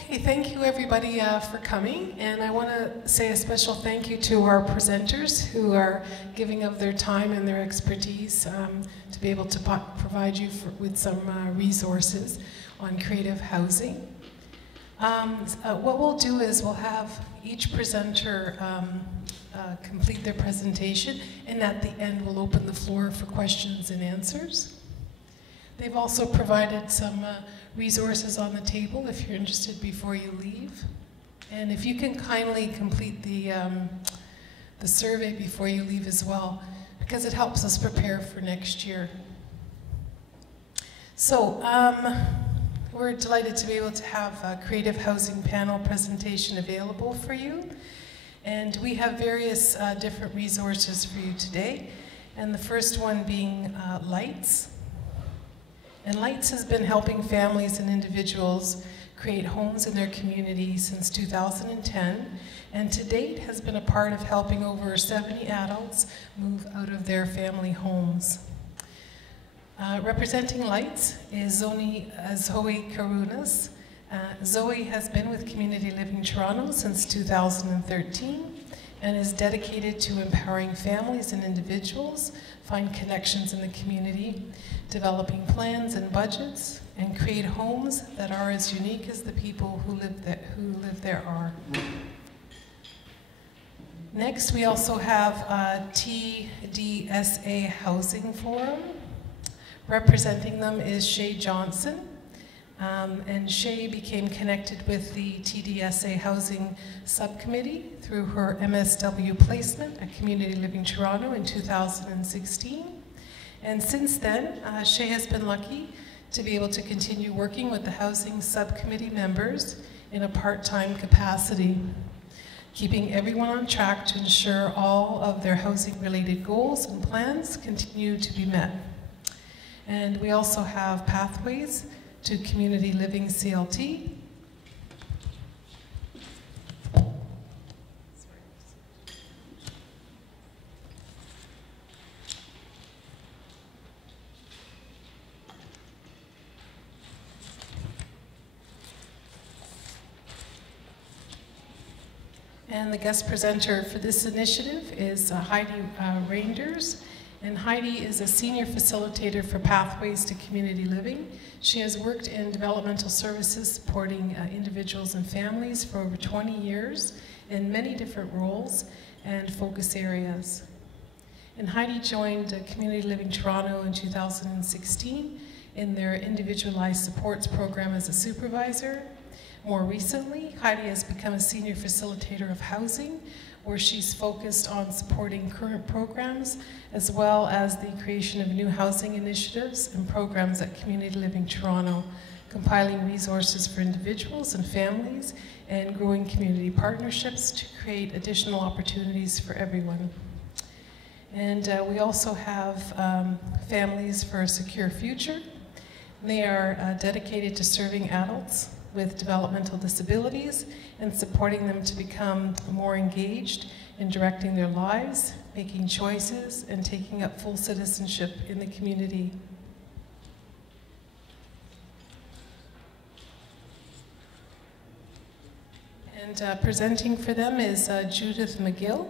Okay, thank you everybody for coming, and I want to say a special thank you to our presenters who are giving of their time and their expertise to be able to provide you with some resources on creative housing. What we'll do is we'll have each presenter complete their presentation, and at the end we'll open the floor for questions and answers. They've also provided some resources on the table if you're interested before you leave. And if you can kindly complete the survey before you leave as well, because it helps us prepare for next year. So we're delighted to be able to have a creative housing panel presentation available for you. And we have various different resources for you today. And the first one being Lights. And Lights has been helping families and individuals create homes in their community since 2010, and to date has been a part of helping over 70 adults move out of their family homes. Representing Lights is Zoe Karunas. Zoe has been with Community Living Toronto since 2013 and is dedicated to empowering families and individuals find connections in the community, developing plans and budgets, and create homes that are as unique as the people who live there are. Next, we also have TDSA Housing Forum. Representing them is Shay Johnson. And Shay became connected with the TDSA Housing Subcommittee through her MSW placement at Community Living Toronto in 2016. And since then, Shay has been lucky to be able to continue working with the Housing Subcommittee members in a part-time capacity, keeping everyone on track to ensure all of their housing-related goals and plans continue to be met. And we also have Pathways to Community Living CLT. And the guest presenter for this initiative is Heidi Reinders. And Heidi is a senior facilitator for Pathways to Community Living. She has worked in developmental services supporting individuals and families for over 20 years in many different roles and focus areas. And Heidi joined Community Living Toronto in 2016 in their individualized supports program as a supervisor. More recently, Heidi has become a senior facilitator of housing, where she's focused on supporting current programs as well as the creation of new housing initiatives and programs at Community Living Toronto, compiling resources for individuals and families and growing community partnerships to create additional opportunities for everyone. And we also have Families for a Secure Future. They are dedicated to serving adults with developmental disabilities and supporting them to become more engaged in directing their lives, making choices, and taking up full citizenship in the community. And presenting for them is Judith McGill.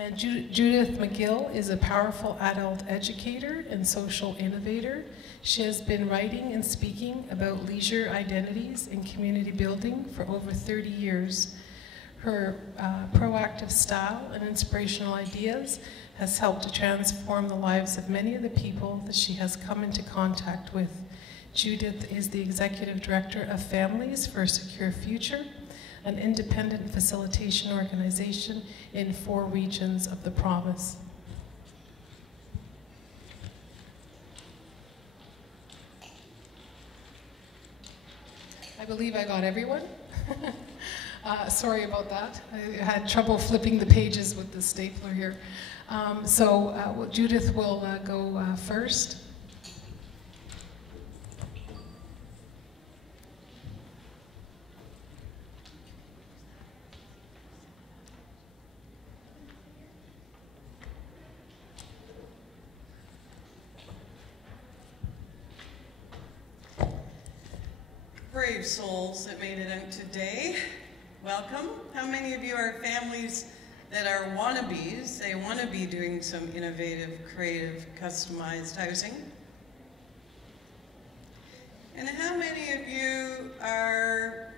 And Judith McGill is a powerful adult educator and social innovator. She has been writing and speaking about leisure identities and community building for over 30 years. Her proactive style and inspirational ideas has helped to transform the lives of many of the people that she has come into contact with. Judith is the Executive Director of Families for a Secure Future, an independent facilitation organization in 4 regions of the province. I believe I got everyone. Sorry about that. I had trouble flipping the pages with the stapler here. Judith will go first. brave souls that made it out today. Welcome. How many of you are families that are wannabes? They want to be doing some innovative, creative, customized housing? And how many of you are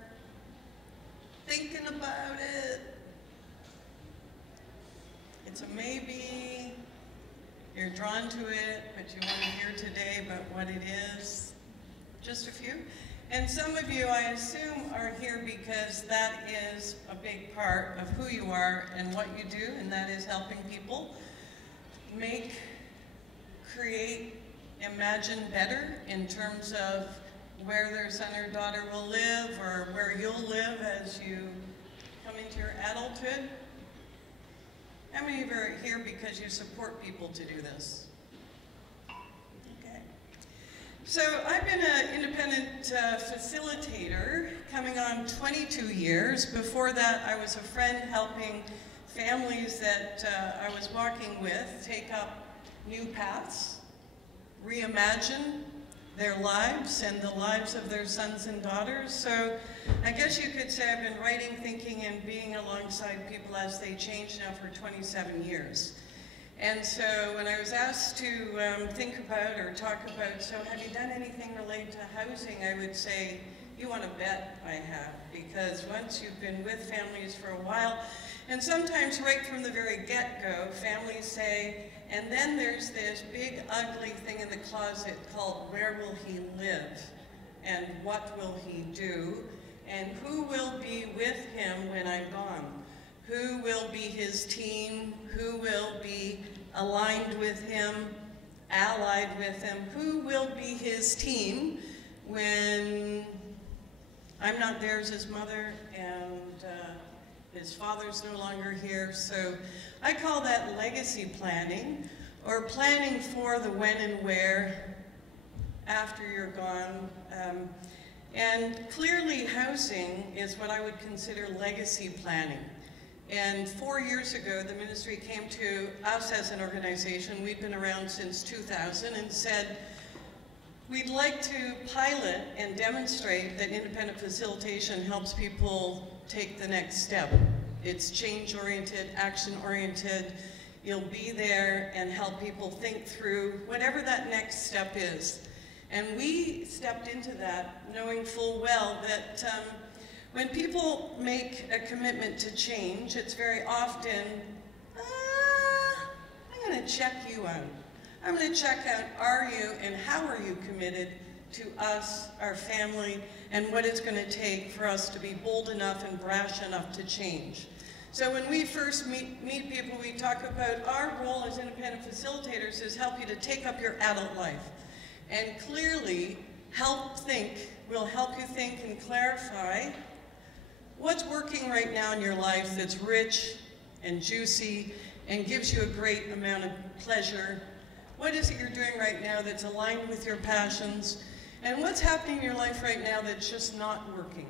thinking about it? It's a maybe, you're drawn to it, but you want to hear today about what it is. Just a few. And some of you, I assume, are here because that is a big part of who you are and what you do, and that is helping people make, create, imagine better in terms of where their son or daughter will live or where you'll live as you come into your adulthood. How many of you are here because you support people to do this? Okay. So I've been an independent facilitator coming on 22 years. Before that, I was a friend helping families that I was walking with take up new paths, reimagine their lives and the lives of their sons and daughters. So I guess you could say I've been writing, thinking, and being alongside people as they change now for 27 years. And so when I was asked to think about or talk about, so have you done anything related to housing, I would say, you want to bet I have, because once you've been with families for a while, and sometimes right from the very get-go, families say, and then there's this big ugly thing in the closet called where will he live, and what will he do, and who will be with him when I'm gone? Who will be his team? Who will be aligned with him, allied with him? Who will be his team when I'm not there as his mother and his father's no longer here? So I call that legacy planning, or planning for the when and where after you're gone. And clearly housing is what I would consider legacy planning. And 4 years ago, the ministry came to us as an organization, we've been around since 2000, and said, we'd like to pilot and demonstrate that independent facilitation helps people take the next step. It's change-oriented, action-oriented. You'll be there and help people think through whatever that next step is. And we stepped into that knowing full well that when people make a commitment to change, it's very often, I'm going to check you out. I'm going to check out, are you and how are you committed to us, our family, and what it's going to take for us to be bold enough and brash enough to change. So when we first meet people, we talk about our role as independent facilitators is help you to take up your adult life. And clearly, we'll help you think and clarify what's working right now in your life that's rich and juicy and gives you a great amount of pleasure. What is it you're doing right now that's aligned with your passions? And what's happening in your life right now that's just not working?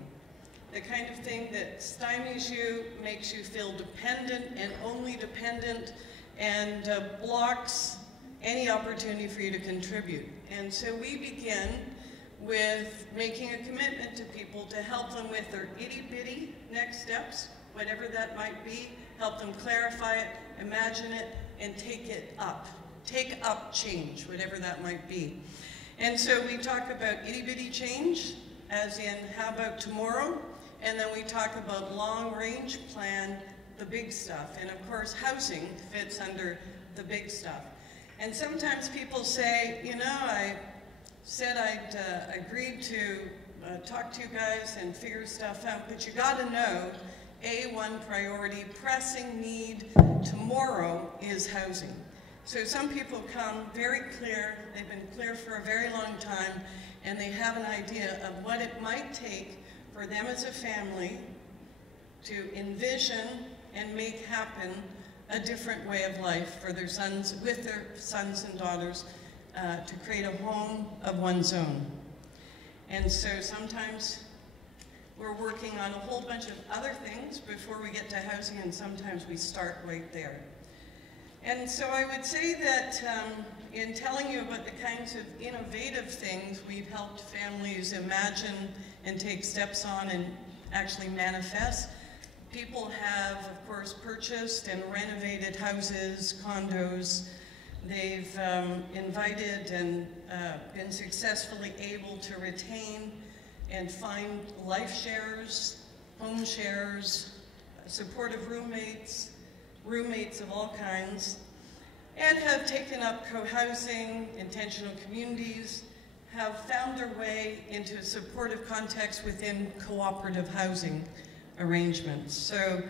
The kind of thing that stymies you, makes you feel dependent and only dependent, and blocks any opportunity for you to contribute. And so we begin with making a commitment to people to help them with their itty-bitty next steps, whatever that might be, help them clarify it, imagine it, and take it up. Take up change, whatever that might be. And so we talk about itty-bitty change, as in how about tomorrow, and then we talk about long-range plan, the big stuff. And of course, housing fits under the big stuff. And sometimes people say, you know, I said I'd agreed to talk to you guys and figure stuff out, but you gotta know, A1 priority, pressing need tomorrow is housing. So some people come very clear, they've been clear for a very long time, and they have an idea of what it might take for them as a family to envision and make happen a different way of life for their sons, with their sons and daughters, to create a home of one's own. And so sometimes we're working on a whole bunch of other things before we get to housing, and sometimes we start right there. And so I would say that in telling you about the kinds of innovative things we've helped families imagine and take steps on and actually manifest, people have, of course, purchased and renovated houses, condos. They've invited and been successfully able to retain and find life sharers, home sharers, supportive roommates, roommates of all kinds, and have taken up co-housing, intentional communities, have found their way into a supportive context within cooperative housing arrangements. So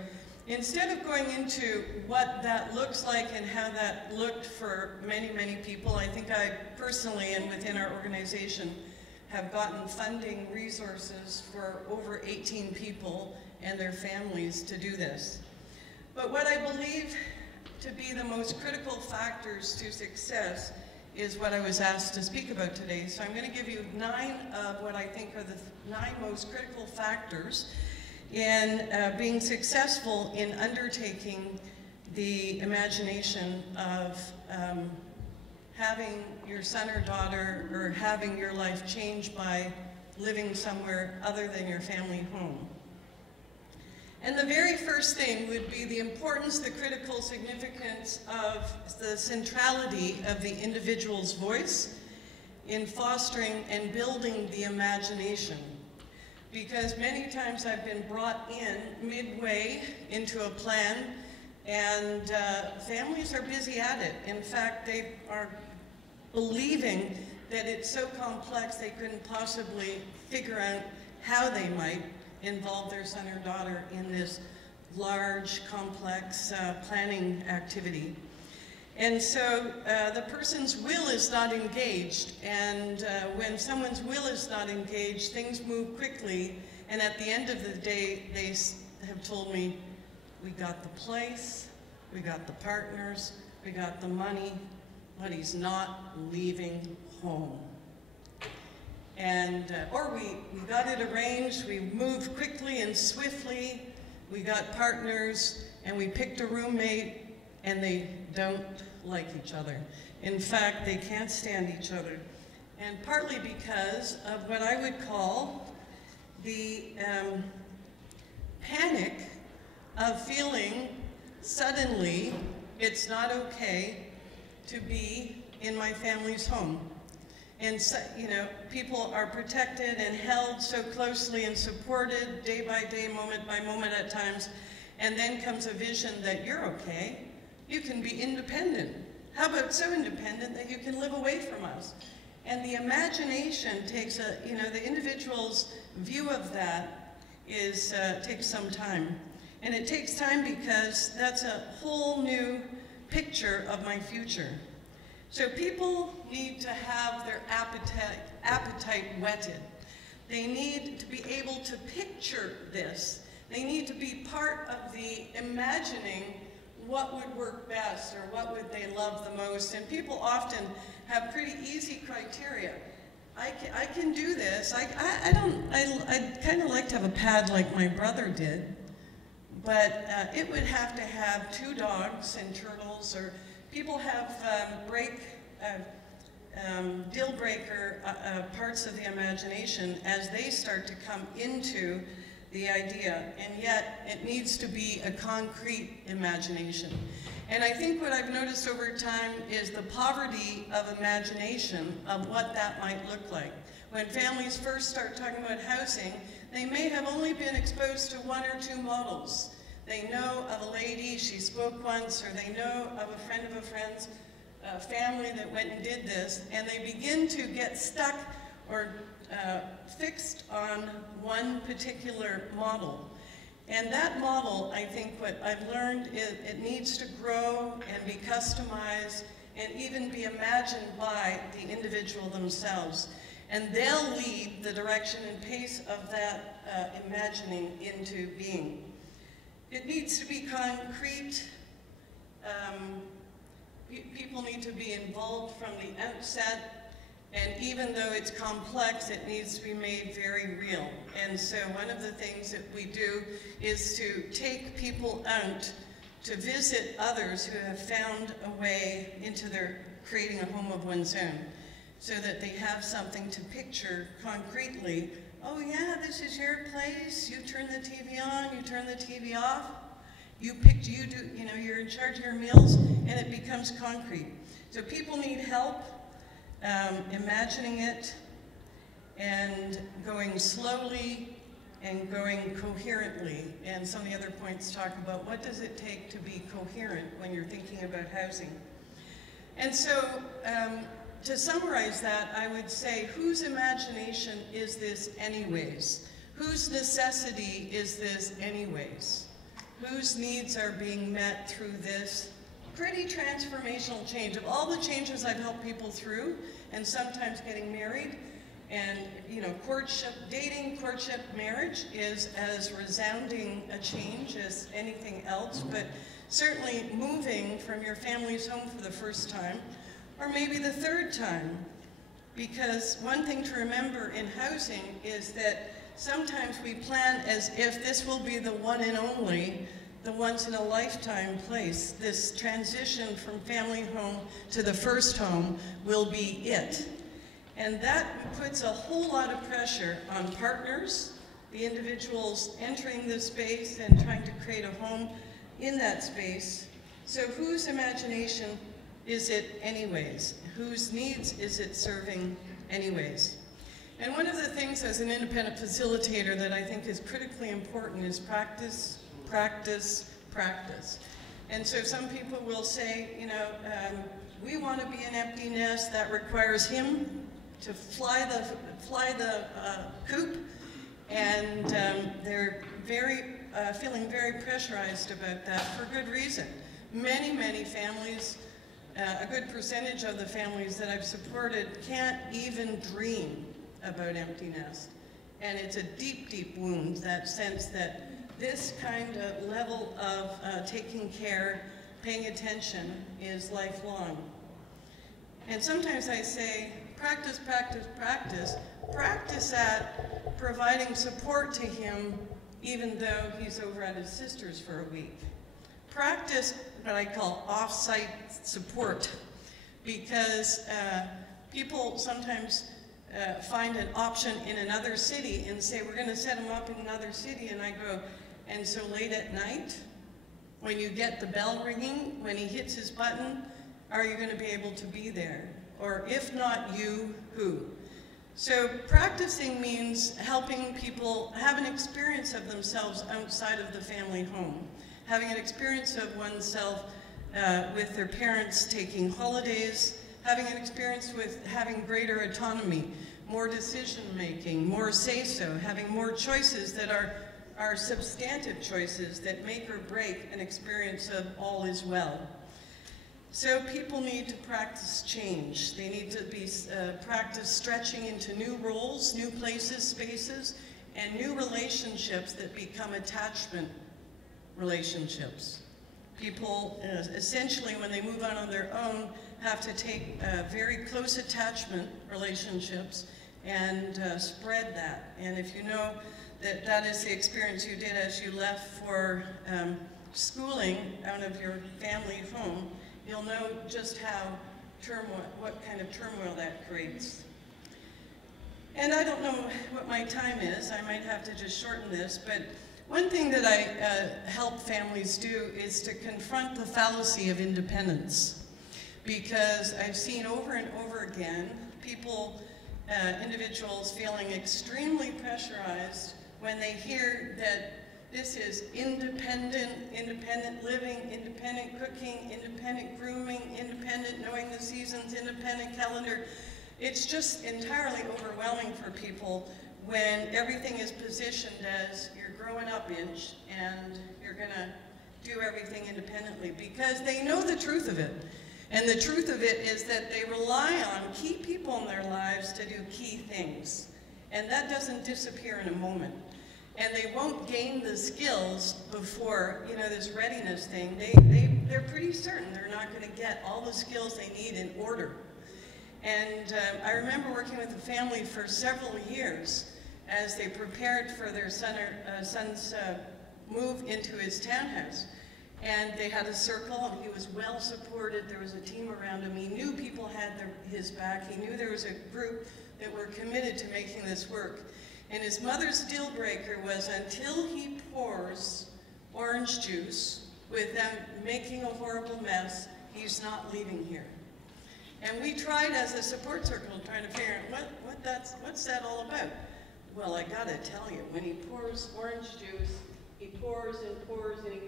instead of going into what that looks like and how that looked for many, many people, I think I personally and within our organization have gotten funding resources for over 18 people and their families to do this. But what I believe to be the most critical factors to success is what I was asked to speak about today. So I'm going to give you 9 of what I think are the 9 most critical factors in being successful in undertaking the imagination of having your son or daughter or having your life changed by living somewhere other than your family home. And the very first thing would be the importance, the critical significance of the centrality of the individual's voice in fostering and building the imagination. Because many times I've been brought in midway into a plan, and families are busy at it. In fact, they are believing that it's so complex they couldn't possibly figure out how they might involve their son or daughter in this large, complex planning activity. And so the person's will is not engaged, and when someone's will is not engaged, things move quickly, and at the end of the day, they have told me, we got the place, we got the partners, we got the money, but he's not leaving home. And, or we got it arranged, we moved quickly and swiftly, we got partners, and we picked a roommate, and they don't like each other. In fact, they can't stand each other. And partly because of what I would call the panic of feeling suddenly it's not okay to be in my family's home. And so, you know, people are protected and held so closely and supported day by day, moment by moment at times, and then comes a vision that you're okay, you can be independent. How about so independent that you can live away from us? And the imagination takes a, you know, the individual's view of that is, takes some time. And it takes time because that's a whole new picture of my future. So people need to have their appetite whetted. They need to be able to picture this. They need to be part of the imagining what would work best or what would they love the most. And people often have pretty easy criteria. I can do this. I'd kind of like to have a pad like my brother did, but it would have to have 2 dogs and turtles, or people have deal breaker parts of the imagination as they start to come into the idea, and yet it needs to be a concrete imagination. And I think what I've noticed over time is the poverty of imagination of what that might look like. When families first start talking about housing, they may have only been exposed to 1 or 2 models. They know of a lady, she spoke once, or they know of a friend of a friend's family that went and did this, and they begin to get stuck or fixed on one particular model. And that model, I think what I've learned is it needs to grow and be customized and even be imagined by the individual themselves. And they'll lead the direction and pace of that imagining into being. It needs to be concrete. People need to be involved from the outset. And even though it's complex, it needs to be made very real. And so one of the things that we do is to take people out to visit others who have found a way into their creating a home of one's own, so that they have something to picture concretely. Oh yeah, this is your place. You turn the TV on, you turn the TV off. You're in charge of your meals, and it becomes concrete. So people need help imagining it and going slowly and going coherently. And some of the other points talk about what does it take to be coherent when you're thinking about housing. And so to summarize that, I would say, whose imagination is this anyways? Whose necessity is this anyways? Whose needs are being met through this pretty transformational change? Of all the changes I've helped people through, and sometimes getting married, and courtship, dating, courtship, marriage is as resounding a change as anything else, but certainly moving from your family's home for the first time, or maybe the third time. Because one thing to remember in housing is that sometimes we plan as if this will be the one and only, the once-in-a-lifetime place. This transition from family home to the first home will be it. And that puts a whole lot of pressure on partners, the individuals entering the space and trying to create a home in that space. So whose imagination is it anyways? Whose needs is it serving anyways? And one of the things as an independent facilitator that I think is critically important is practice, practice, practice. And so some people will say, we want to be an empty nest. That requires him to fly the coop, and they're feeling very pressurized about that for good reason. Many, many families, a good percentage of the families that I've supported can't even dream about empty nest. And it's a deep, deep wound, that sense that this kind of level of taking care, paying attention is lifelong. And sometimes I say, practice, practice, practice. Practice at providing support to him even though he's over at his sister's for a week. Practice what I call off-site support, because people sometimes find an option in another city and say, we're going to set him up in another city, and I go, and so late at night, when you get the bell ringing, when he hits his button, are you going to be able to be there? Or if not you, who? So practicing means helping people have an experience of themselves outside of the family home, having an experience of oneself with their parents taking holidays, having an experience with having greater autonomy, more decision-making, more say-so, having more choices that are substantive choices that make or break an experience of all is well. So people need to practice change. They need to be practice stretching into new roles, new places, spaces, and new relationships that become attachment relationships. People, essentially, when they move out on their own, have to take very close attachment relationships and spread that. And if you know that that is the experience you did as you left for schooling out of your family home, you'll know just how what kind of turmoil that creates. And I don't know what my time is. I might have to just shorten this, but one thing that I help families do is to confront the fallacy of independence. Because I've seen over and over again people, individuals feeling extremely pressurized when they hear that this is independent living, independent cooking, independent grooming, independent knowing the seasons, independent calendar. It's just entirely overwhelming for people when everything is positioned as you're growing up inch and you're gonna do everything independently, because they know the truth of it. And the truth of it is that they rely on key people in their lives to do key things. And that doesn't disappear in a moment. And they won't gain the skills before, this readiness thing. They're pretty certain they're not going to get all the skills they need in order. And I remember working with a family for several years as they prepared for their son's move into his townhouse. And they had a circle, and he was well supported. There was a team around him. He knew people had his back. He knew there was a group that were committed to making this work. And his mother's deal breaker was until he pours orange juice with them making a horrible mess, he's not leaving here. And we tried as a support circle trying to figure out what's that all about. Well, I gotta tell you, when he pours orange juice, he pours and pours, and he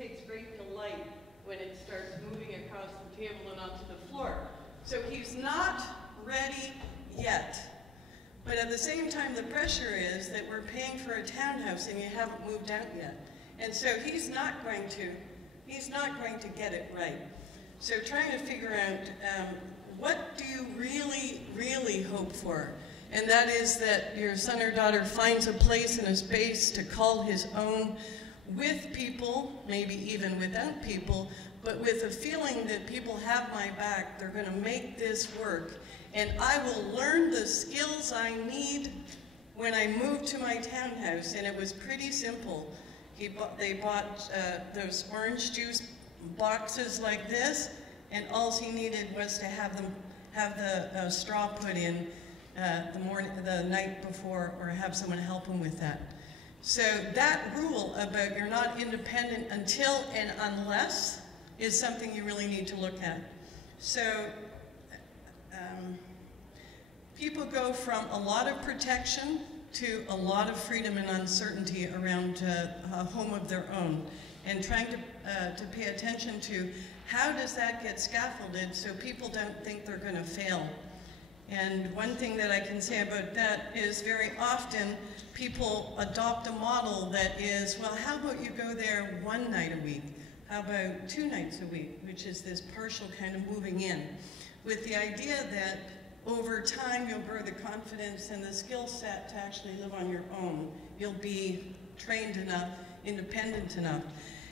takes great delight when it starts moving across the table and onto the floor. So he's not ready yet. But at the same time, the pressure is that we're paying for a townhouse and you haven't moved out yet. And so he's not going to get it right. So trying to figure out what do you really, really hope for? And that is that your son or daughter finds a place and a space to call his own, with people, maybe even without people, but with a feeling that people have my back, they're going to make this work. And I will learn the skills I need when I move to my townhouse. And it was pretty simple. They bought those orange juice boxes like this, and all he needed was to have the straw put in the night before, or have someone help him with that. So that rule about you're not independent until and unless is something you really need to look at. So people go from a lot of protection to a lot of freedom and uncertainty around a home of their own, and trying to pay attention to how does that get scaffolded so people don't think they're going to fail. And one thing that I can say about that is very often people adopt a model that is, well, how about you go there one night a week? How about 2 nights a week, which is this partial kind of moving in, with the idea that over time you'll grow the confidence and the skill set to actually live on your own. You'll be trained enough, independent enough.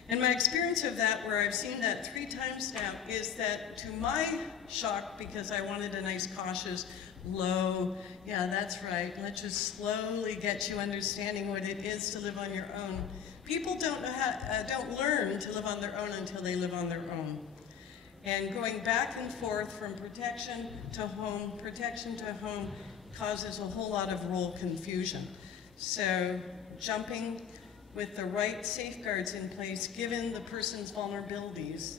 And my experience of that, where I've seen that 3 times now, is that to my shock, because I wanted a nice cautious, low, yeah, that's right, let's just slowly get you understanding what it is to live on your own. People don't learn to live on their own until they live on their own. And going back and forth from protection to home causes a whole lot of role confusion. So jumping with the right safeguards in place, given the person's vulnerabilities,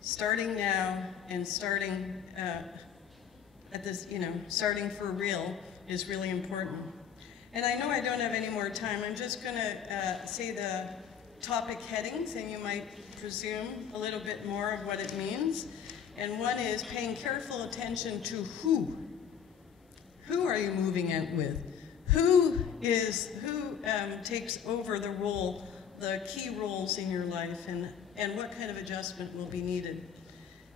starting now and starting starting for real is really important. And I know I don't have any more time. I'm just going to say the topic headings, and you might presume a little bit more of what it means. And one is paying careful attention to who. Who are you moving out with? Who takes over the role, the key roles in your life, and what kind of adjustment will be needed?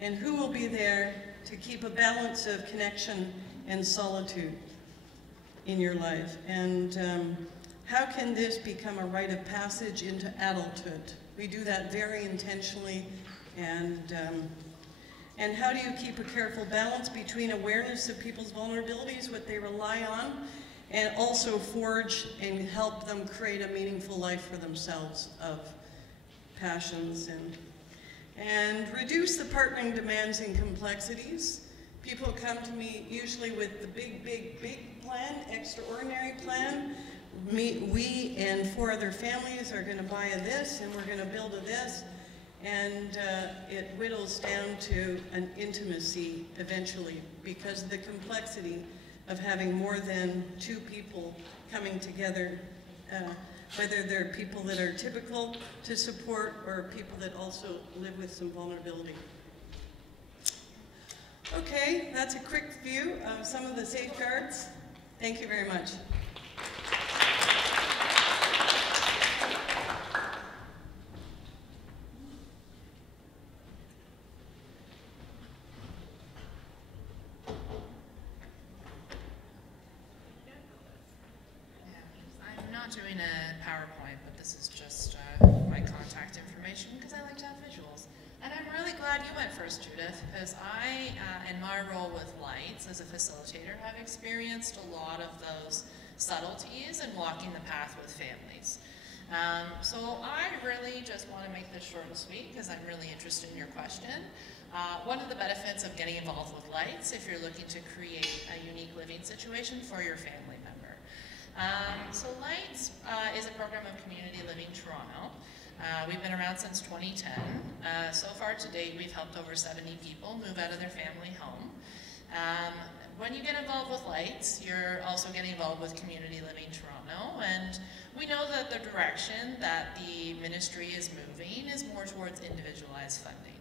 And who will be there to keep a balance of connection and solitude in your life? And how can this become a rite of passage into adulthood? We do that very intentionally, and how do you keep a careful balance between awareness of people's vulnerabilities, what they rely on, and also forge and help them create a meaningful life for themselves of passions, and reduce the partnering demands and complexities. People come to me usually with the big, big, big plan, extraordinary plan. We and 4 other families are going to buy a this, and we're going to build a this, and it whittles down to an intimacy eventually because of the complexity of having more than 2 people coming together, whether they're people that are typical to support or people that also live with some vulnerability. Okay, that's a quick view of some of the safeguards. Thank you very much. Doing a PowerPoint, but this is just my contact information because I like to have visuals. And I'm really glad you went first, Judith, because I, in my role with Lights as a facilitator, have experienced a lot of those subtleties in walking the path with families. So I really just want to make this short and sweet because I'm really interested in your question. One of the benefits of getting involved with Lights, if you're looking to create a unique living situation for your family member. So Lights is a program of Community Living Toronto. We've been around since 2010. So far to date, we've helped over 70 people move out of their family home. When you get involved with Lights, you're also getting involved with Community Living Toronto, and we know that the direction that the ministry is moving is more towards individualized funding.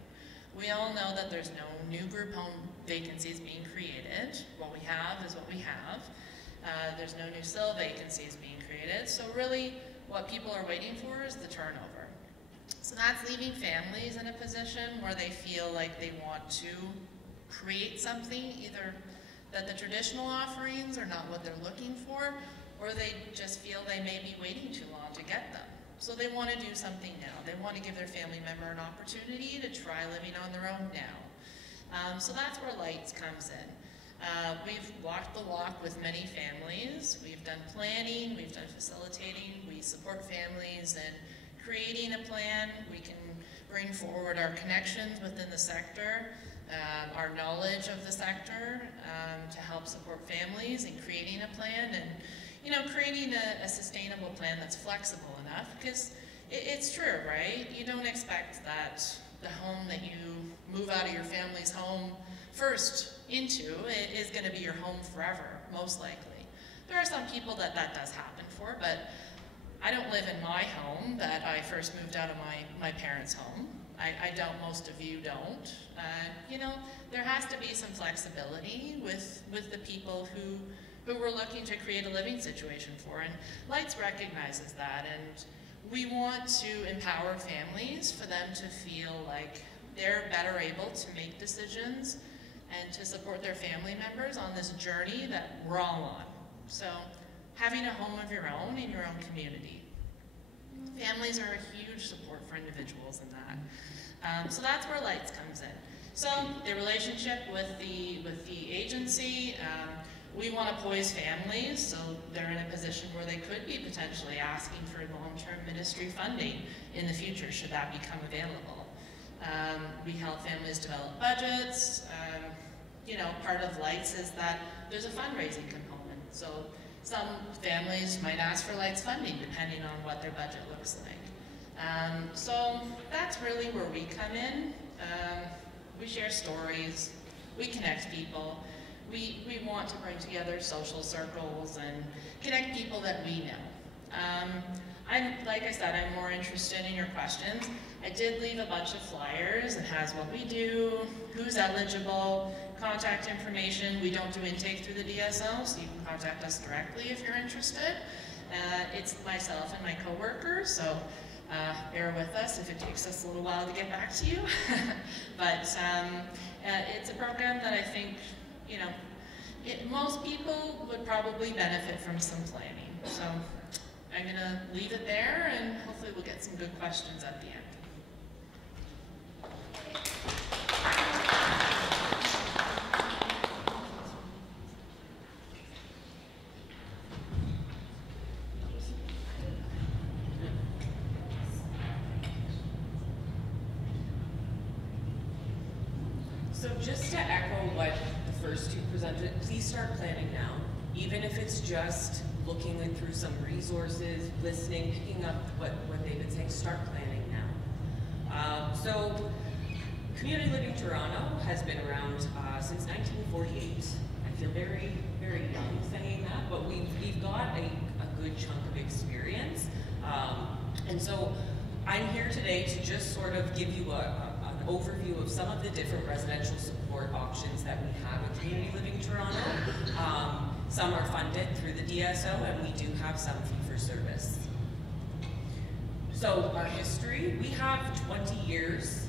We all know that there's no new group home vacancies being created. What we have is what we have. There's no new cell vacancies being created, so really what people are waiting for is the turnover. So that's leaving families in a position where they feel like they want to create something, either that the traditional offerings are not what they're looking for, or they just feel they may be waiting too long to get them. So they want to do something now. They want to give their family member an opportunity to try living on their own now. So that's where Lights comes in. We've walked the walk with many families. We've done planning, we've done facilitating, we support families in creating a plan. We can bring forward our connections within the sector, our knowledge of the sector to help support families in creating a plan and, you know, creating a sustainable plan that's flexible enough, because it's true, right? You don't expect that the home that you move out of your family's home first into is going to be your home forever, most likely. There are some people that does happen for, but I don't live in my home that I first moved out of my parents' home. I don't, most of you don't. You know, there has to be some flexibility with the people who we're looking to create a living situation for, and Lights recognizes that, and we want to empower families for them to feel like they're better able to make decisions and to support their family members on this journey that we're all on. So having a home of your own in your own community. Families are a huge support for individuals in that. So that's where Lights comes in. So the relationship with the agency, we want to poise families so they're in a position where they could be potentially asking for long-term ministry funding in the future, should that become available. We help families develop budgets. You know, part of Lights is that there's a fundraising component. So some families might ask for Lights funding depending on what their budget looks like. So that's really where we come in. We share stories, we connect people. We want to bring together social circles and connect people that we know. Like I said, I'm more interested in your questions. I did leave a bunch of flyers. It has what we do, who's eligible, contact information. We don't do intake through the DSO, so you can contact us directly if you're interested. It's myself and my coworkers, so bear with us if it takes us a little while to get back to you. But it's a program that I think, you know, most people would probably benefit from some planning. So I'm going to leave it there, and hopefully we'll get some good questions at the end. So just to echo what the first two presented, please start planning now. Even if it's just looking through some resources, listening, picking up what they've been saying, start planning now. So Community Living Toronto has been around since 1948. I feel very, very young saying that, but we've got a good chunk of experience. And so I'm here today to just sort of give you an overview of some of the different residential support options that we have at Community Living Toronto. Some are funded through the DSO, and we do have some fee-for-service. So our history, we have 20 years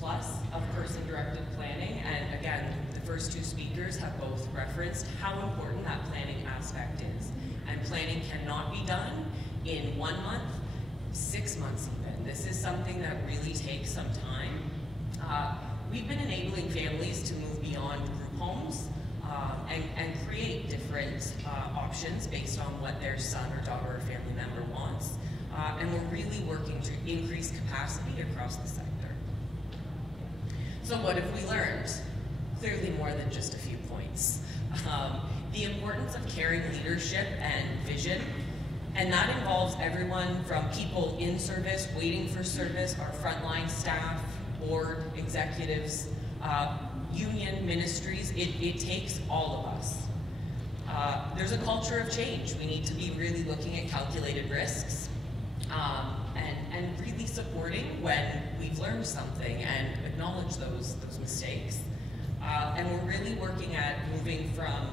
plus of person-directed planning, and again, the first two speakers have both referenced how important that planning aspect is. And planning cannot be done in 1 month, 6 months even. This is something that really takes some time. We've been enabling families to move beyond group homes and create different options based on what their son or daughter or family member wants. and we're really working to increase capacity across the sector. So what have we learned? Clearly more than just a few points. The importance of caring leadership and vision, and that involves everyone from people in service, waiting for service, our frontline staff, board executives, union ministries. It takes all of us. There's a culture of change. We need to be really looking at calculated risks and really supporting when we've learned something and acknowledge those mistakes. And we're really working at moving from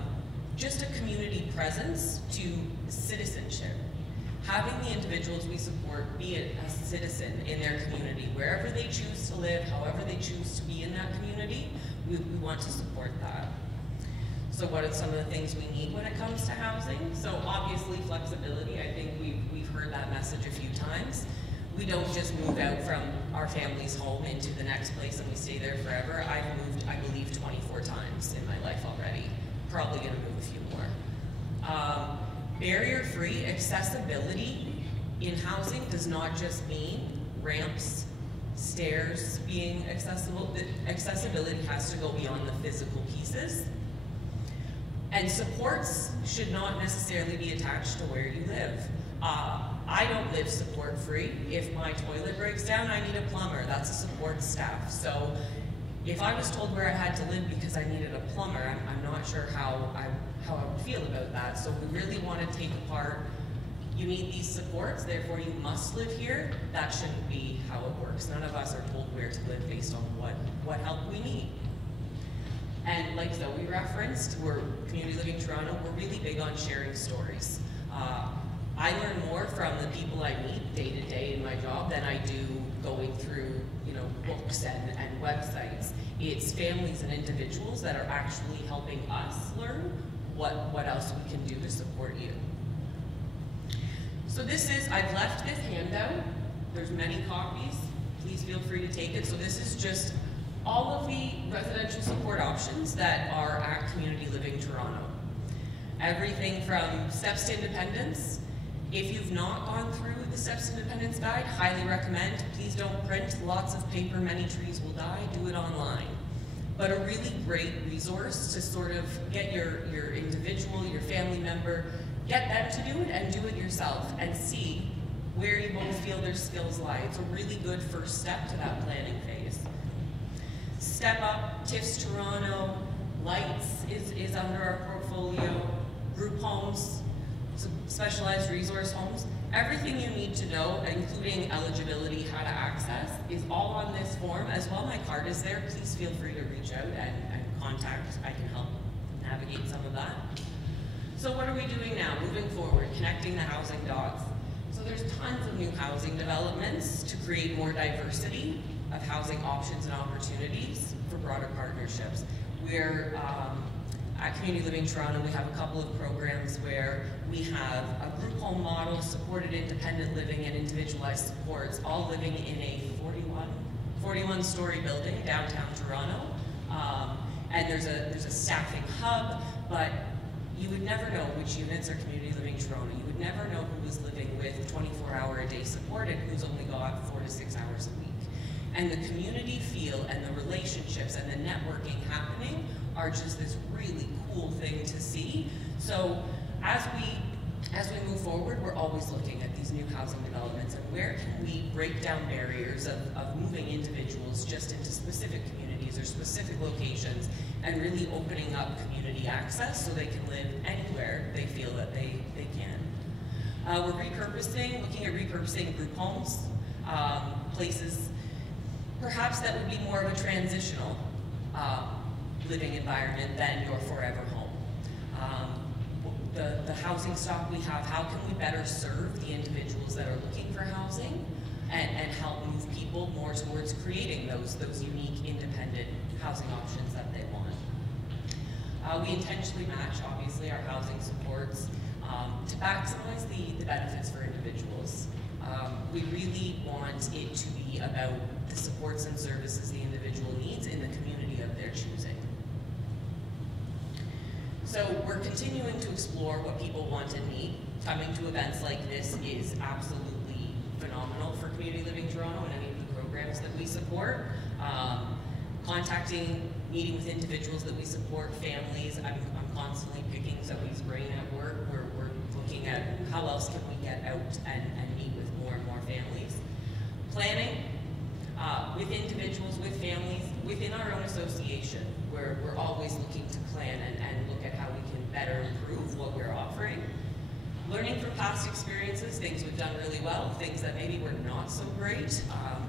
just a community presence to citizenship. Having the individuals we support be a citizen in their community, wherever they choose to live, however they choose to be in that community, we want to support that. So what are some of the things we need when it comes to housing? So obviously flexibility. I think we've heard that message a few times. We don't just move out from our family's home into the next place and we stay there forever. I've moved, I believe, 24 times in my life already. Probably gonna move a few more. Barrier-free accessibility in housing does not just mean ramps, stairs being accessible. The accessibility has to go beyond the physical pieces. And supports should not necessarily be attached to where you live. I don't live support-free. If my toilet breaks down, I need a plumber. That's a support staff. So if I was told where I had to live because I needed a plumber, I'm not sure how I would feel about that. So we really want to take apart, you need these supports, therefore you must live here. That shouldn't be how it works. None of us are told where to live based on what help we need. And like Zoe referenced, we're Community Living Toronto, we're really big on sharing stories. I learn more from the people I meet day to day in my job than I do going through, books and websites. It's families and individuals that are actually helping us learn what else we can do to support you. So I've left this handout. There's many copies. Please feel free to take it. So this is just all of the residential support options that are at Community Living Toronto. Everything from steps to independence. If you've not gone through the Steps to Independence Guide, highly recommend. Please don't print lots of paper, many trees will die, do it online. But a really great resource to sort of get your individual, your family member, get them to do it and do it yourself and see where you both feel their skills lie. It's a really good first step to that planning phase. Step Up, TIFs Toronto, Lights is under our portfolio, group homes, specialized resource homes. Everything you need to know, including eligibility, how to access, is all on this form. As well, my card is there. Please feel free to reach out and contact. I can help navigate some of that. So what are we doing now, moving forward, connecting the housing dots? So there's tons of new housing developments to create more diversity of housing options and opportunities for broader partnerships. We're, at Community Living Toronto, we have a couple of programs where we have a group home model, supported independent living and individualized supports, all living in a 41-story building downtown Toronto. And there's a staffing hub, but you would never know which units are Community Living Toronto. You would never know who was living with 24-hour-a-day support and who's only got 4 to 6 hours a week. And the community feel and the relationships and the networking happening are just this really cool thing to see. So as we move forward, we're always looking at these new housing developments and where can we break down barriers of moving individuals just into specific communities or specific locations and really opening up community access so they can live anywhere they feel that they can. We're looking at repurposing group homes, places perhaps that would be more of a transitional living environment than your forever home. The housing stock we have, how can we better serve the individuals that are looking for housing and help move people more towards creating those unique independent housing options that they want. We intentionally match, obviously, our housing supports to maximize the benefits for individuals. We really want it to be about the supports and services the individual needs in the community of their choosing. So we're continuing to explore what people want and need. Coming to events like this is absolutely phenomenal for Community Living Toronto and any of the programs that we support. Contacting, meeting with individuals that we support, families. I'm constantly picking Zoe's brain at work. We're looking at how else can we get out and meet with more and more families. Planning with individuals, with families, within our own association, where we're always looking to plan and look at how we can better improve what we're offering. Learning from past experiences, things we've done really well, things that maybe were not so great,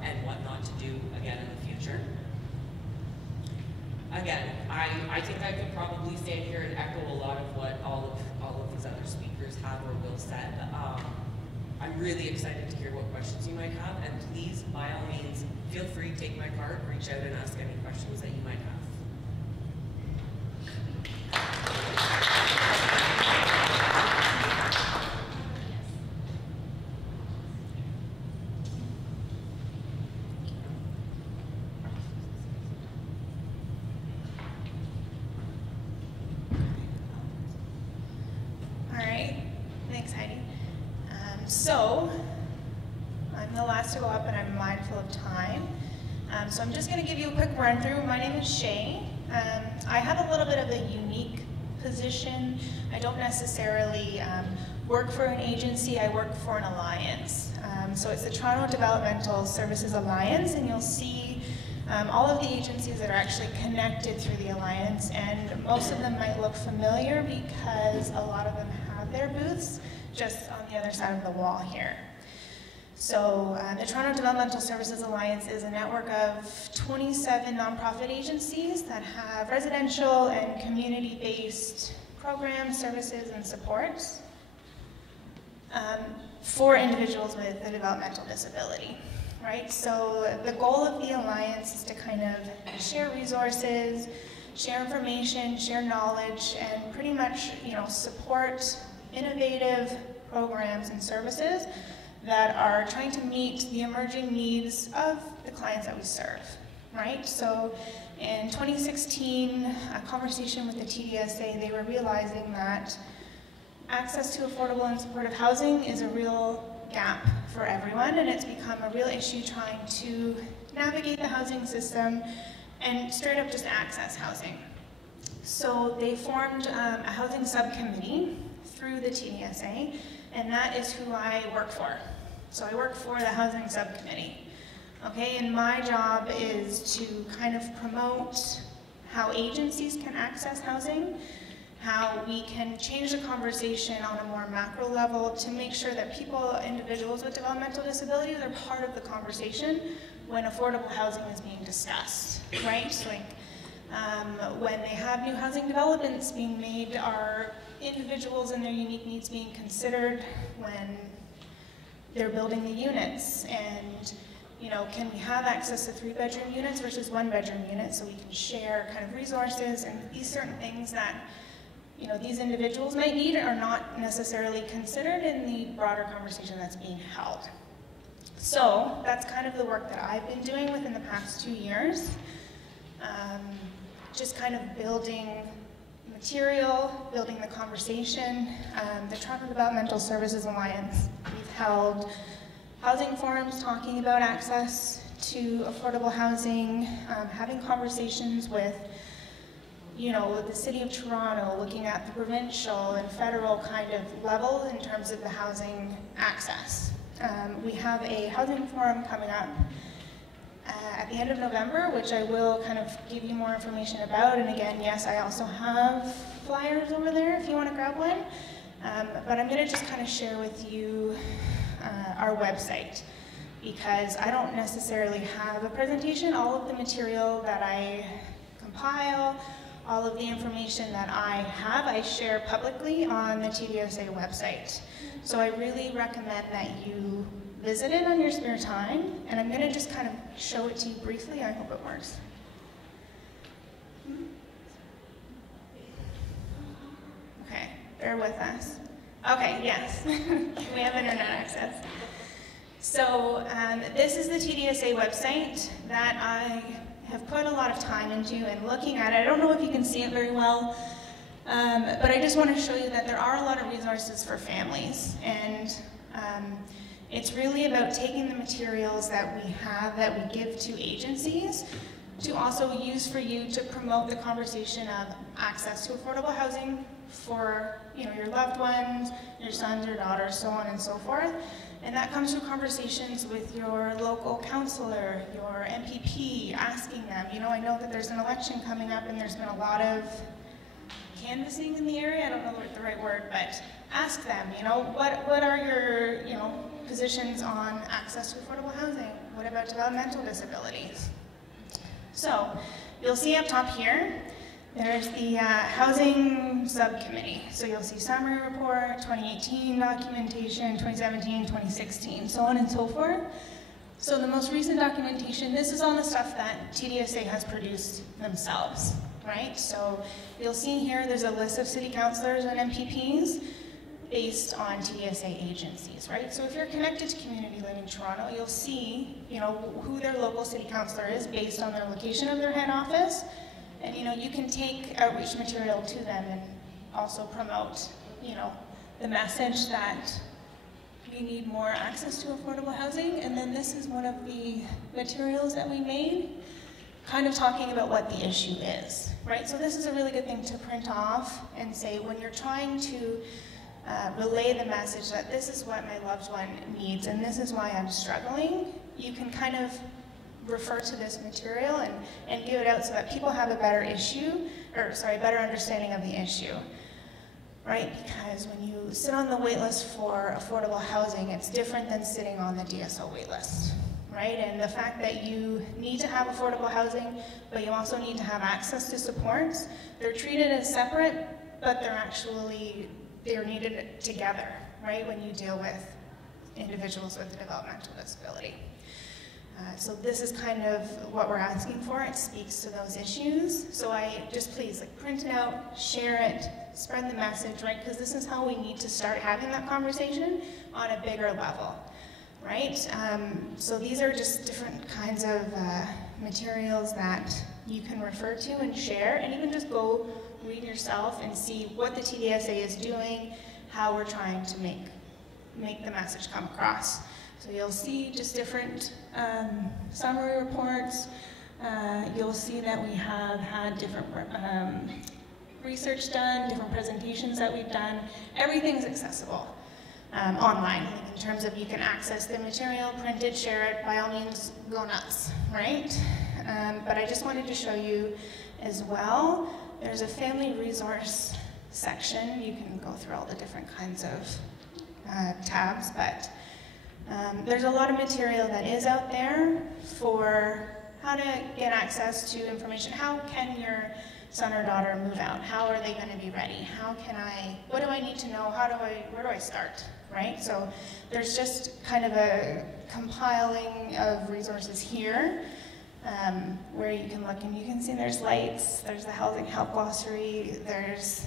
and what not to do again in the future. Again, I think I could probably stand here and echo a lot of what all of these other speakers have or will said. I'm really excited to hear what questions you might have, and please, by all means, feel free to take my card, reach out and ask any questions that you might have. So, I'm the last to go up and I'm mindful of time. So I'm just going to give you a quick run through. My name is Shay. I have a little bit of a unique position. I don't necessarily work for an agency, I work for an alliance. So it's the Toronto Developmental Services Alliance, and you'll see all of the agencies that are actually connected through the alliance, and most of them might look familiar because a lot of them have their booths just on the other side of the wall here. So the Toronto Developmental Services Alliance is a network of 27 nonprofit agencies that have residential and community-based programs, services, and supports for individuals with a developmental disability, right? So the goal of the alliance is to kind of share resources, share information, share knowledge, and pretty much, support innovative programs and services that are trying to meet the emerging needs of the clients that we serve, right? So in 2016, a conversation with the TDSA, they were realizing that access to affordable and supportive housing is a real gap for everyone, and it's become a real issue trying to navigate the housing system and straight up just access housing. So they formed a housing subcommittee through the TDSA, and that is who I work for. So I work for the housing subcommittee. Okay, and my job is to kind of promote how agencies can access housing, how we can change the conversation on a more macro level to make sure that people, individuals with developmental disabilities, are part of the conversation when affordable housing is being discussed, right? Like when they have new housing developments being made, are individuals and their unique needs being considered when they're building the units? And can we have access to 3-bedroom units versus 1-bedroom units so we can share kind of resources and these certain things that these individuals might need are not necessarily considered in the broader conversation that's being held. So that's kind of the work that I've been doing within the past 2 years. Just kind of building material, building the conversation. The Toronto Developmental Services Alliance, we've held housing forums talking about access to affordable housing, having conversations with the City of Toronto, looking at the provincial and federal kind of level in terms of the housing access. We have a housing forum coming up at the end of November, which I will kind of give you more information about. And again, yes, I also have flyers over there if you want to grab one. But I'm going to just kind of share with you our website, because I don't necessarily have a presentation. All of the material that I compile, all of the information that I have, I share publicly on the TDSA website. So I really recommend that you visit it on your spare time, and I'm going to just kind of show it to you briefly. I hope it works. Okay, bear with us. Okay, yes, we have internet access. So this is the TDSA website that I have put a lot of time into and looking at it. I don't know if you can see it very well, but I just want to show you that there are a lot of resources for families. And It's really about taking the materials that we have, that we give to agencies, to also use for you to promote the conversation of access to affordable housing for your loved ones, your sons or daughters, so on and so forth. And that comes through conversations with your local councillor, your MPP, asking them, I know that there's an election coming up and there's been a lot of canvassing in the area, I don't know the right word, but ask them, what are your, positions on access to affordable housing? What about developmental disabilities? So, you'll see up top here, there's the housing subcommittee. So you'll see summary report, 2018 documentation, 2017, 2016, so on and so forth. So the most recent documentation, this is all the stuff that TDSA has produced themselves, right? So you'll see here, there's a list of city councilors and MPPs based on TDSA agencies, right? So if you're connected to Community Living Toronto, you'll see, who their local city councilor is based on their location of their head office. And you can take outreach material to them and also promote, the message that we need more access to affordable housing. And then this is one of the materials that we made, kind of talking about what the issue is, right? So this is a really good thing to print off and say, when you're trying to relay the message that this is what my loved one needs and this is why I'm struggling, you can kind of refer to this material and give it out so that people have a better understanding of the issue, right? Because when you sit on the wait list for affordable housing, it's different than sitting on the DSO wait list, right? And the fact that you need to have affordable housing, but you also need to have access to supports, they're treated as separate, but they're needed together, right? When you deal with individuals with a developmental disability. So this is kind of what we're asking for. It speaks to those issues. So please print it out, share it, spread the message, right? Because this is how we need to start having that conversation on a bigger level, right? So these are just different kinds of materials that you can refer to and share, and even just go read yourself and see what the TDSA is doing, how we're trying to make the message come across. So you'll see just different summary reports. You'll see that we have had different research done, different presentations that we've done. Everything's accessible online in terms of you can access the material, print it, share it, by all means, go nuts, right? But I just wanted to show you as well, there's a family resource section. You can go through all the different kinds of tabs, but there's a lot of material that is out there for how to get access to information. How can your son or daughter move out? How are they going to be ready? What do I need to know? Where do I start, right? So there's just kind of a compiling of resources here where you can look, and you can see there's lights, there's the housing help glossary, there's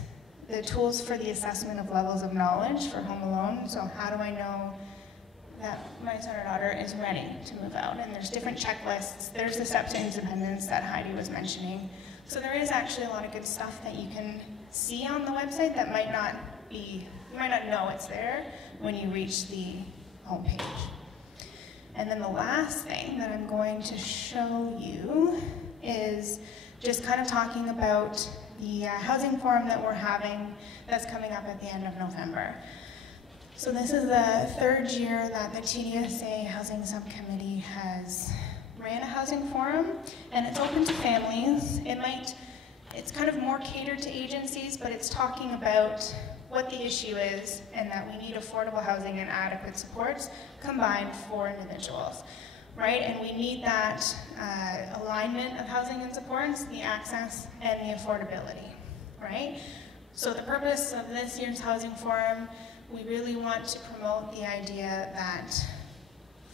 the tools for the assessment of levels of knowledge for home alone. So how do I know that my son or daughter is ready to move out? And there's different checklists. There's the Step to Independence that Heidi was mentioning. So there is actually a lot of good stuff that you can see on the website that you might not know it's there when you reach the homepage. And then the last thing that I'm going to show you is just kind of talking about the housing forum that we're having that's coming up at the end of November. So this is the third year that the TDSA Housing Subcommittee has ran a housing forum, and it's open to families. It's kind of more catered to agencies, but it's talking about what the issue is and that we need affordable housing and adequate supports combined for individuals, right? And we need that alignment of housing and supports, the access and the affordability, right? So the purpose of this year's housing forum, we really want to promote the idea that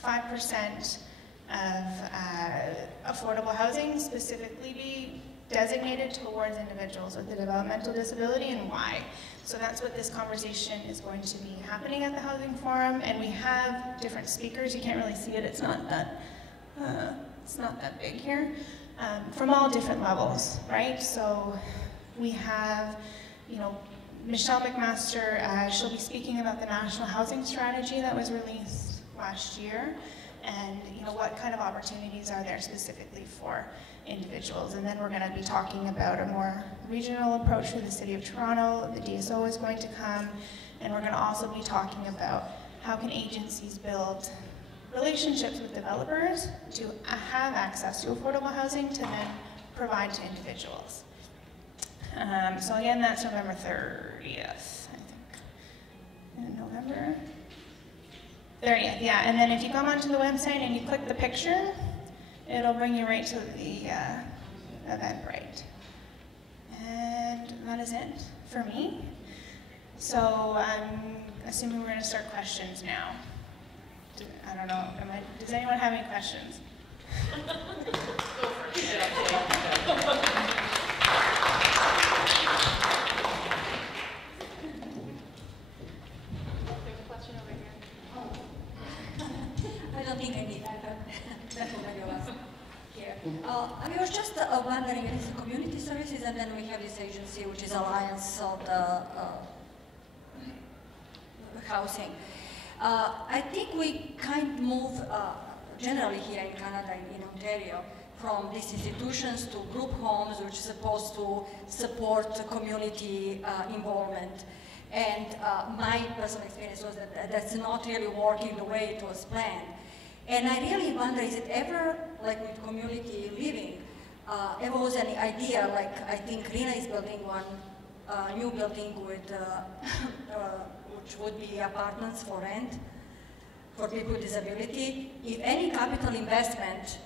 5% of affordable housing specifically be designated towards individuals with a developmental disability, and why. So that's what this conversation is going to be happening at the Housing Forum, and we have different speakers. You can't really see it, it's not that big here, from all different levels, right? So we have, Michelle McMaster, she'll be speaking about the National Housing Strategy that was released last year, and what kind of opportunities are there specifically for individuals. And then we're going to be talking about a more regional approach for the City of Toronto. The DSO is going to come, and we're going to also be talking about how can agencies build relationships with developers to have access to affordable housing to then provide to individuals. So again, that's November 30th, I think. In November 30th, yeah. And then if you come onto the website and you click the picture, it'll bring you right to the Eventbrite. And that is it for me. So I'm assuming we're going to start questions now. I don't know. Does anyone have any questions? Go for it. There's a question over here. Oh. I don't think I need that. That's what I was here. I was just wondering, it is community services, and then we have this agency, which is Alliance of the Housing. I think we kind of move generally here in Canada, in Ontario, from these institutions to group homes, which is supposed to support community involvement. And my personal experience was that that's not really working the way it was planned. And I really wonder, is it ever, like with community living, ever was any idea, like I think Rina is building one new building with, which would be apartments for rent for people with disability. If any capital investment,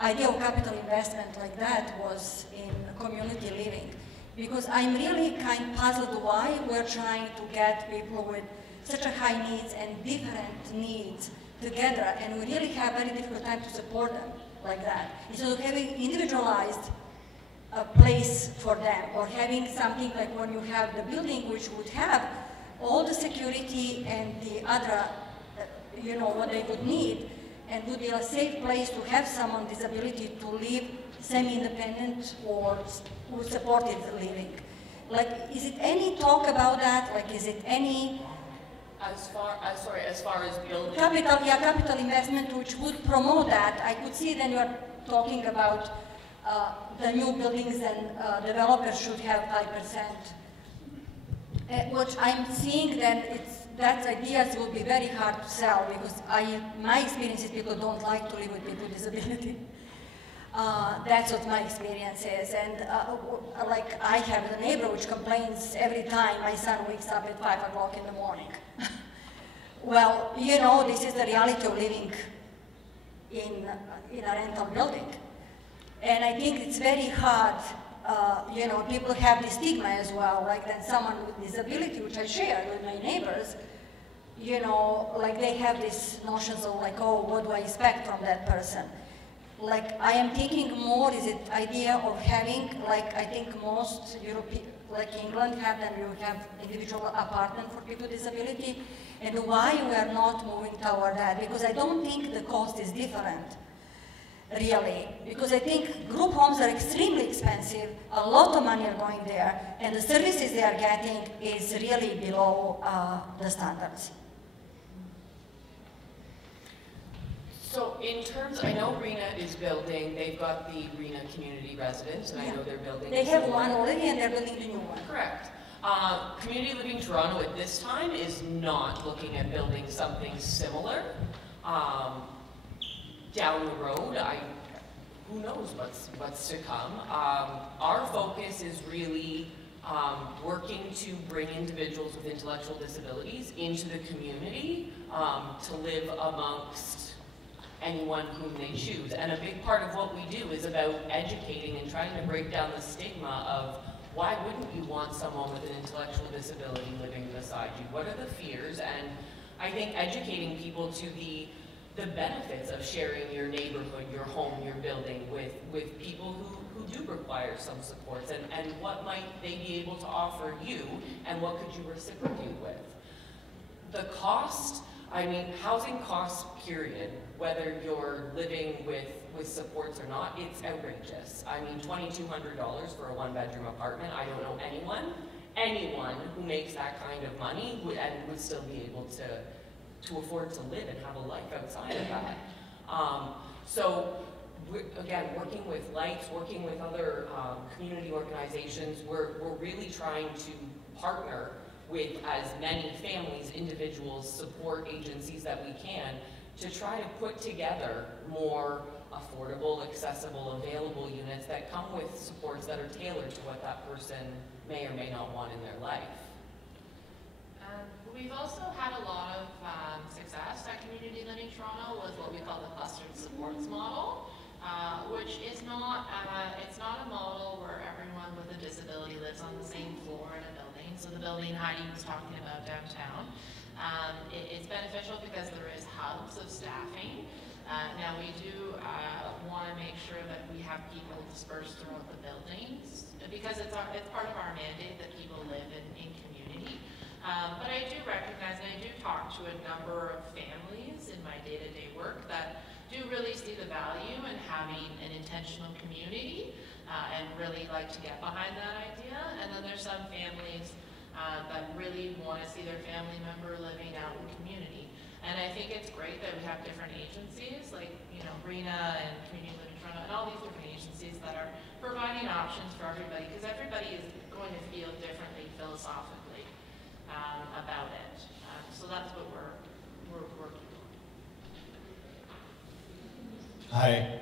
idea of capital investment like that was in community living. Because I'm really kind of puzzled why we're trying to get people with such a high needs and different needs together, and we really have very difficult time to support them like that. Instead of having individualized a place for them, or having something like when you have the building which would have all the security and the other, what they would need, and would be a safe place to have someone with disability to live semi-independent or supported living. Like, is it any talk about that? Like, is it any As far as building capital investment which would promote that? I could see then you are talking about the new buildings, and developers should have 5%. What I'm seeing then, that ideas will be very hard to sell, because my experience is people don't like to live with people with disability. That's what my experience is. And like I have a neighbor which complains every time my son wakes up at 5 o'clock in the morning. Well, this is the reality of living in a rental building. And I think it's very hard, people have this stigma as well, like that someone with disability, which I share with my neighbors, like they have these notions of like, oh, what do I expect from that person? Like, I am thinking more, is it idea of having, like, I think most European, like England have, then you have individual apartment for people with disability, and why we are not moving toward that, because I don't think the cost is different, really, because I think group homes are extremely expensive, a lot of money are going there, and the services they are getting is really below the standards. So in terms, I know RENA is building, they've got the RENA community residence, and I know they're building. They have one already, and they're building the new one. Correct. Community Living Toronto at this time is not looking at building something similar. Down the road, who knows what's to come. Our focus is really working to bring individuals with intellectual disabilities into the community to live amongst anyone whom they choose. And a big part of what we do is about educating and trying to break down the stigma of why wouldn't you want someone with an intellectual disability living beside you? What are the fears? And I think educating people to the benefits of sharing your neighborhood, your home, your building with people who do require some supports, and what might they be able to offer you, and what could you reciprocate with. The cost, housing costs, period, whether you're living with supports or not, it's outrageous. $2,200 for a one-bedroom apartment, I don't know anyone who makes that kind of money would still be able to to afford to live and have a life outside of that. So again, working with Lights, working with other community organizations, we're really trying to partner with as many families, individuals, support agencies that we can to try to put together more affordable, accessible, available units that come with supports that are tailored to what that person may or may not want in their life. We've also had a lot of success at Community Living Toronto with what we call the clustered supports model, which is not, it's not a model where everyone with a disability lives on the same floor in a building. So the building Heidi was talking about downtown, it's beneficial because there is hubs of staffing. Now we do want to make sure that we have people dispersed throughout the buildings because it's part of our mandate that people live in community. But I do recognize and I do talk to a number of families in my day-to-day work that do really see the value in having an intentional community and really like to get behind that idea. And then there's some families that really want to see their family member living out in community. And I think it's great that we have different agencies like, you know, RENA and Community Living Toronto and all these different agencies that are providing options for everybody because everybody is going to feel differently philosophically about it. So that's what we're working on. Hi.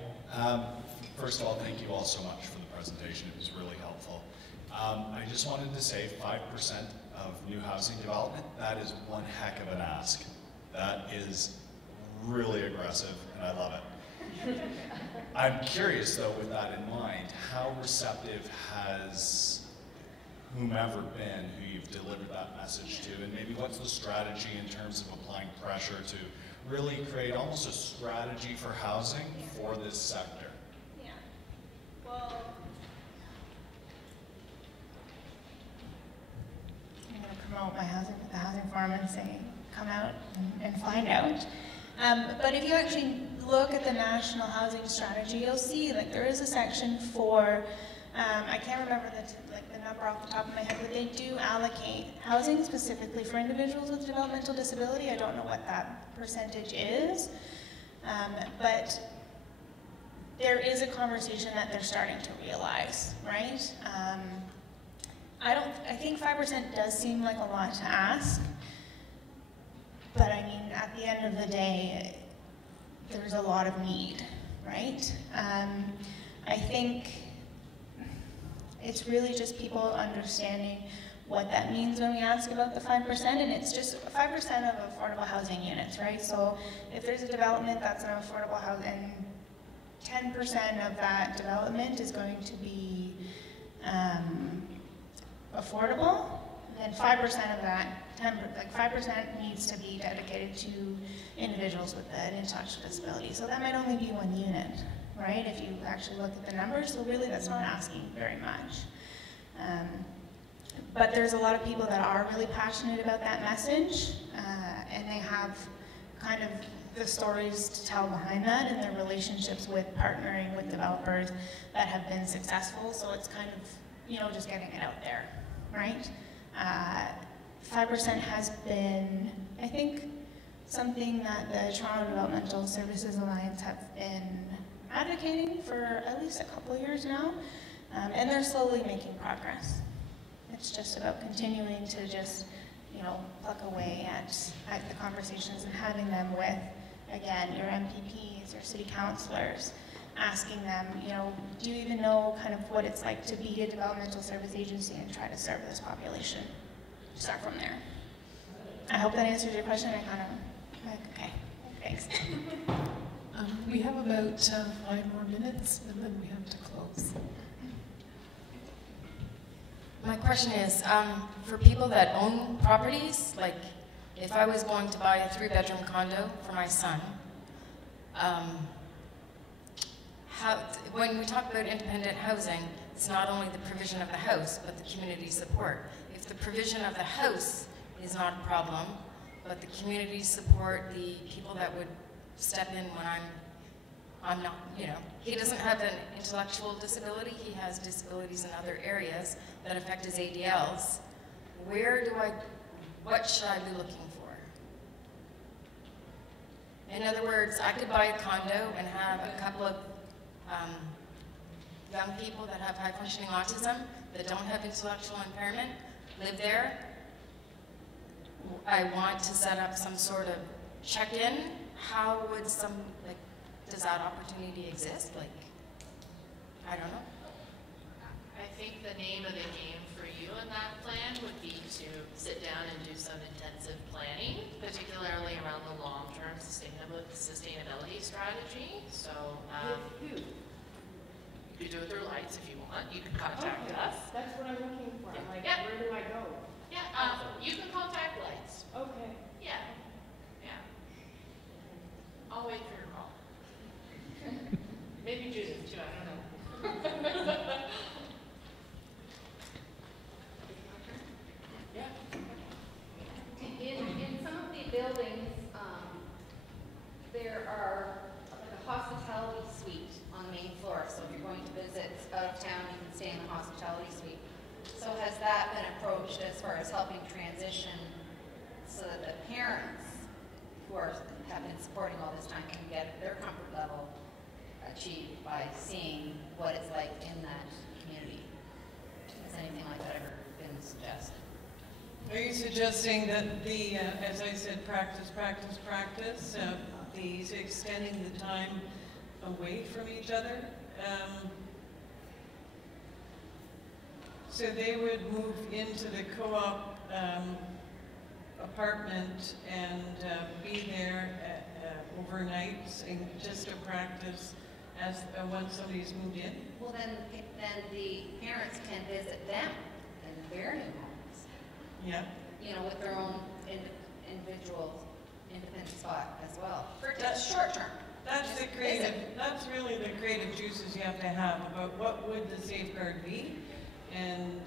First of all, thank you all so much for the presentation. It was really helpful. I just wanted to say 5% of new housing development, that is one heck of an ask. That is really aggressive, and I love it. I'm curious, though, with that in mind, how receptive has whomever been who you've delivered that message to, and maybe what's the strategy in terms of applying pressure to really create almost a strategy for housing for this sector? Yeah. Well, I'm going to promote my housing with the housing forum and say, come out and find out. But if you actually look at the national housing strategy, you'll see like there is a section for, I can't remember the number off the top of my head, but they do allocate housing specifically for individuals with developmental disability. I don't know what that percentage is, but there is a conversation that they're starting to realize, right? I think 5% does seem like a lot to ask. But I mean, at the end of the day, there's a lot of need, right? I think it's really just people understanding what that means when we ask about the 5%, and it's just 5% of affordable housing units, right? So if there's a development that's an affordable housing, and 10% of that development is going to be affordable, then 5% of that, 5% needs to be dedicated to individuals with an intellectual disability. So that might only be one unit, right? If you actually look at the numbers, so really that's not asking very much. But there's a lot of people that are really passionate about that message, and they have kind of the stories to tell behind that and their relationships with partnering with developers that have been successful. So it's kind of, you know, just getting it out there, right? 5% has been, I think, something that the Toronto Developmental Services Alliance have been advocating for at least a couple of years now, and they're slowly making progress. It's just about continuing to just, you know, pluck away at the conversations and having them with, again, your MPPs, your city councilors, asking them, you know, do you even know kind of what it's like to be a developmental service agency and try to serve this population? Start from there. I hope that answers your question. I kind of, like, okay, thanks. We have about 5 more minutes, and then we have to close. My question is, for people that own properties, like if I was going to buy a 3-bedroom condo for my son, when we talk about independent housing, it's not only the provision of the house, but the community support. If the provision of the house is not a problem, but the community support, the people that would step in when I'm not, you know, he doesn't have an intellectual disability, he has disabilities in other areas that affect his ADLs. What should I be looking for? In other words, I could buy a condo and have a couple of young people that have high-functioning autism, that don't have intellectual impairment, live there. I want to set up some sort of check-in. How would does that opportunity exist? I don't know. I think the name of the game for you in that plan would be to sit down and do some intensive planning, particularly around the long-term sustainability strategy. So you could do it through Lights if you want. You can contact us. That's what I'm looking for. I'm like, Yeah. where do I go? Yeah, you can contact Lights. Okay. Yeah, yeah. I'll wait for your call. Maybe Judith too, I don't know. Yeah. In some of the buildings, there are like a hospitality suite on the main floor. So if you're going to visit out of town, you can stay in the hospitality suite. So has that been approached as far as helping transition so that the parents who have been supporting all this time can get their comfort level achieved by seeing what it's like in that community? Has anything like that ever been suggested? Are you suggesting that the, as I said, practice, practice, practice, the extending the time away from each other? So they would move into the co-op apartment and be there overnight, and just to practice as once somebody's moved in. Well, then the parents can visit them in their new homes. Yeah. You know, with their own individual independent spot as well. For That's short term. That's the creative. That's really the creative juices you have to have about what would the safeguard be, and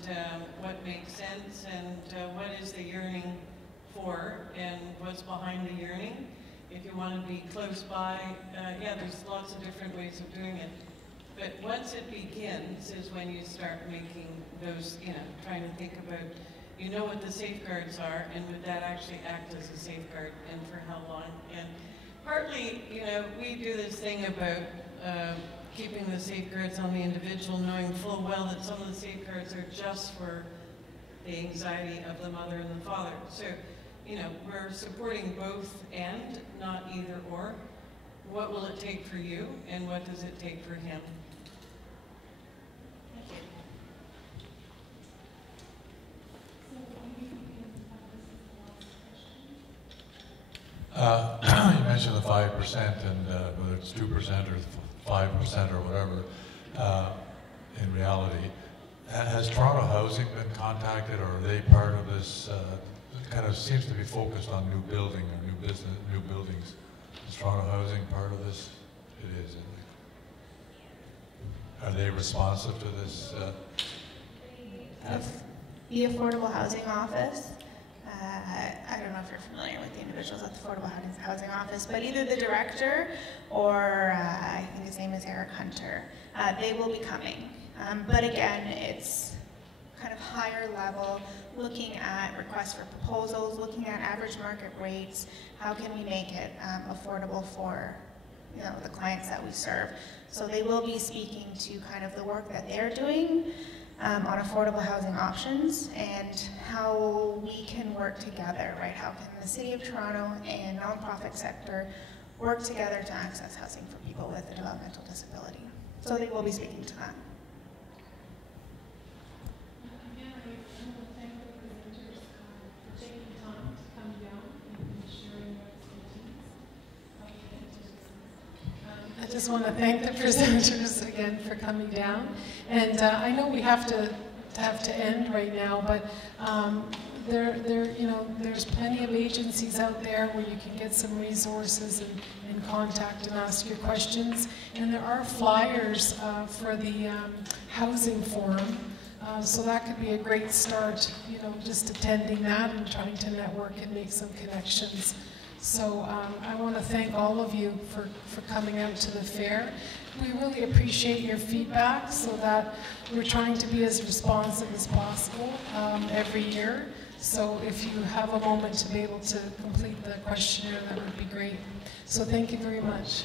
what makes sense, and what is the yearning for, and what's behind the yearning. If you want to be close by, yeah, there's lots of different ways of doing it. But once it begins is when you start making those, trying to think about, what the safeguards are, and would that actually act as a safeguard, and for how long? And partly, we do this thing about keeping the safeguards on the individual, knowing full well that some of the safeguards are just for the anxiety of the mother and the father. So, we're supporting both and, not either or. What will it take for you, and what does it take for him? You mentioned the 5%, and whether it's 2% or 5% or whatever, in reality. Has Toronto Housing been contacted, or are they part of this? It kind of seems to be focused on new building or new buildings. Is Toronto Housing part of this? It is, isn't it? Are they responsive to this? The Affordable Housing Office. I don't know if you're familiar with the individuals at the Affordable Housing Office, but either the director or I think his name is Eric Hunter, they will be coming. But again, it's kind of higher level, looking at requests for proposals, looking at average market rates, how can we make it affordable for the clients that we serve. So they will be speaking to kind of the work that they're doing on affordable housing options and how we can work together, right? How can the City of Toronto and nonprofit sector work together to access housing for people with a developmental disability? So they will be speaking to that. Again, I want to thank the presenters for taking time to come down and sharing their expertise. I just want to thank the presenters again for coming down. And I know we have to end right now, but there's plenty of agencies out there where you can get some resources and contact and ask your questions. And there are flyers for the housing forum. So that could be a great start, just attending that and trying to network and make some connections. So I want to thank all of you for coming out to the fair. We really appreciate your feedback so that we're trying to be as responsive as possible every year. So if you have a moment to be able to complete the questionnaire, that would be great. So thank you very much.